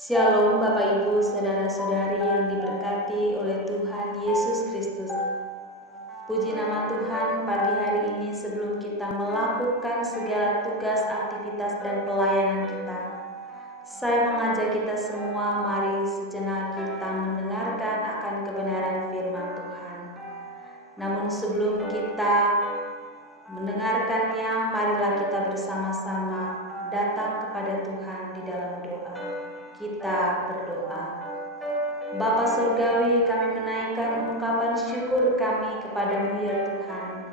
Shalom Bapak Ibu, saudara-saudari yang diberkati oleh Tuhan Yesus Kristus. Puji nama Tuhan, pagi hari ini sebelum kita melakukan segala tugas, aktivitas, dan pelayanan kita, saya mengajak kita semua, mari sejenak kita mendengarkan akan kebenaran firman Tuhan. Namun sebelum kita mendengarkannya, marilah kita bersama-sama datang kepada Tuhan di dalam doa. Kita berdoa. Bapa Surgawi, kami menaikkan ungkapan syukur kami kepadamu ya Tuhan,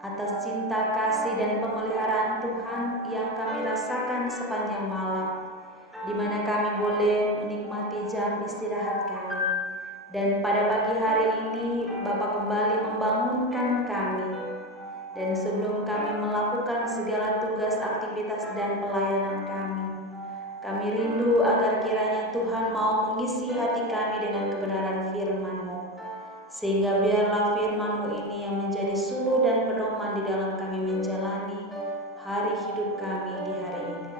atas cinta kasih dan pemeliharaan Tuhan yang kami rasakan sepanjang malam, di mana kami boleh menikmati jam istirahat kami. Dan pada pagi hari ini Bapa kembali membangunkan kami. Dan sebelum kami melakukan segala tugas, aktivitas, dan pelayanan kami rindu agar kiranya Tuhan mau mengisi hati kami dengan kebenaran firman-Mu, sehingga biarlah firman-Mu ini yang menjadi suluh dan pedoman di dalam kami menjalani hari hidup kami di hari ini.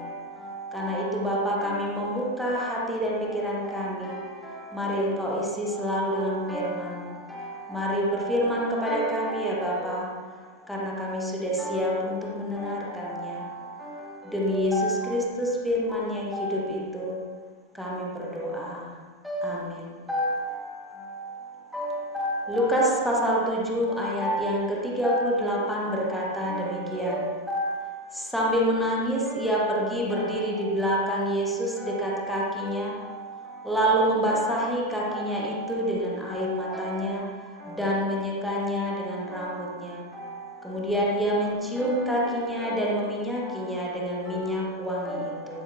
Karena itu Bapa, kami membuka hati dan pikiran kami. Mari Engkau isi selalu dengan firman-Mu. Mari berfirman kepada kami ya Bapa, karena kami sudah siap untuk mendengarkannya. Demi Yesus Kristus firman yang hidup itu, kami berdoa. Amin. Lukas pasal 7 ayat yang ke-38 berkata demikian. Sambil menangis, ia pergi berdiri di belakang Yesus dekat kakinya, lalu membasahi kakinya itu dengan air matanya dan menyekanya dengan rambutnya. Kemudian ia mencium kakinya dan meminyakinya dengan minyak wangi itu.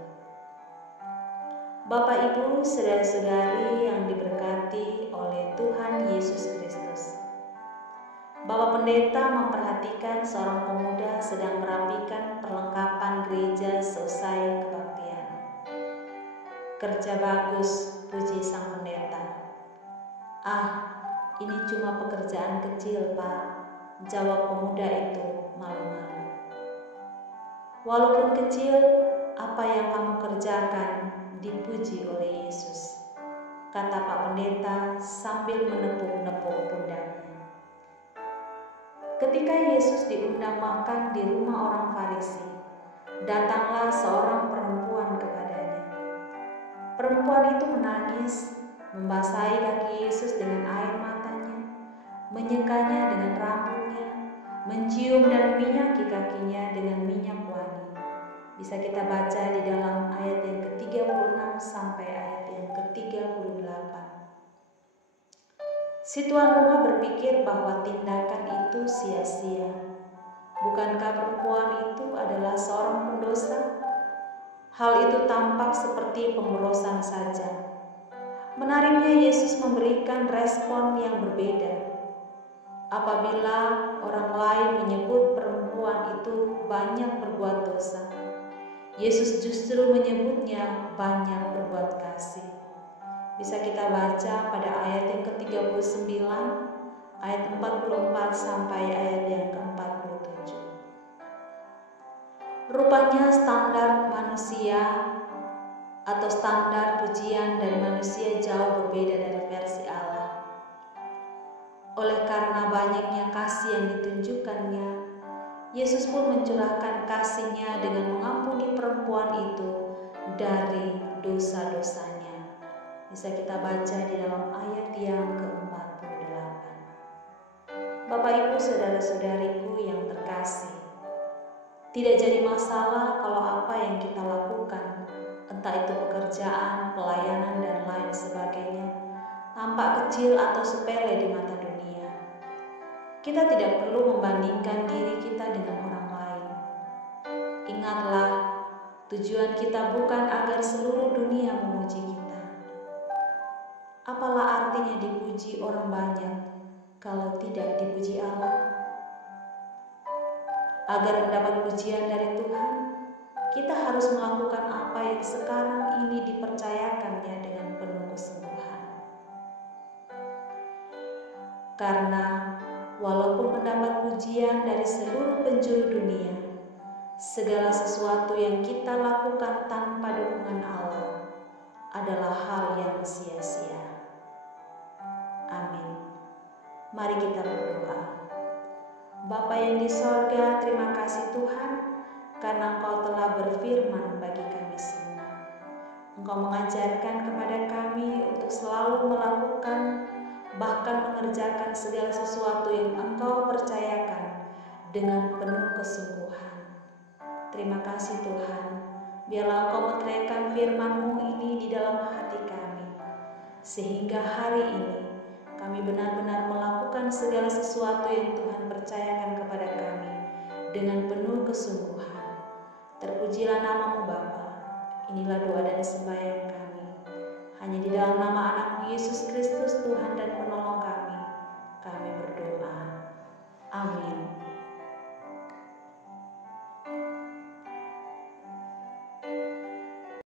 Bapak Ibu, saudara-saudari yang diberkati oleh Tuhan Yesus Kristus. Bapak Pendeta memperhatikan seorang pemuda sedang merapikan perlengkapan gereja seusai kebaktian. Kerja bagus, puji Sang Pendeta. Ini cuma pekerjaan kecil, Pak, jawab pemuda itu malu-malu. Walaupun kecil, apa yang kamu kerjakan dipuji oleh Yesus, kata Pak Pendeta sambil menepuk-nepuk pundaknya. Ketika Yesus diundang makan di rumah orang Farisi, datanglah seorang perempuan kepadanya. Perempuan itu menangis, membasahi kaki Yesus dengan air matanya, menyekanya dengan rambutnya, mencium dan meminyaki kakinya dengan minyak wangi. Bisa kita baca di dalam ayat yang ke-36 sampai ayat yang ke-38. Si tuan rumah berpikir bahwa tindakan itu sia-sia. Bukankah perempuan itu adalah seorang pendosa? Hal itu tampak seperti pemborosan saja. Menariknya Yesus memberikan respon yang berbeda. Apabila orang lain menyebut perempuan itu banyak berbuat dosa, Yesus justru menyebutnya banyak berbuat kasih. Bisa kita baca pada ayat yang ke-39, ayat 44 sampai ayat yang ke-47. Rupanya standar manusia atau standar pujian dari manusia jauh berbeda dari versi Allah. Oleh karena banyaknya kasih yang ditunjukkannya, Yesus pun mencurahkan kasih-Nya dengan mengampuni perempuan itu dari dosa-dosanya. Bisa kita baca di dalam ayat yang ke-48. Bapak Ibu saudara-saudariku yang terkasih, tidak jadi masalah kalau apa yang kita lakukan, entah itu pekerjaan, pelayanan, dan lain sebagainya, tampak kecil atau sepele di mata dunia. Kita tidak perlu membandingkan diri kita dengan orang lain. Ingatlah, tujuan kita bukan agar seluruh dunia memuji kita. Apalah artinya dipuji orang banyak kalau tidak dipuji Allah? Agar mendapat pujian dari Tuhan, kita harus melakukan apa yang sekarang ini dipercayakannya dengan penuh kesungguhan. Karena walaupun mendapat pujian dari seluruh penjuru dunia, segala sesuatu yang kita lakukan tanpa dukungan Allah adalah Mari kita berdoa. Bapa yang di sorga, terima kasih Tuhan, karena Engkau telah berfirman bagi kami semua. Engkau mengajarkan kepada kami untuk selalu melakukan, bahkan mengerjakan segala sesuatu yang Engkau percayakan dengan penuh kesungguhan. Terima kasih Tuhan, biarlah Engkau meteraikan firman-Mu ini di dalam hati kami, sehingga hari ini kami benar-benar melakukan segala sesuatu yang Tuhan percayakan kepada kami dengan penuh kesungguhan. Terpujilah nama-Mu Bapa. Inilah doa dan sembahyang kami. Hanya di dalam nama Anak-Mu Yesus Kristus, Tuhan dan Penolong kami.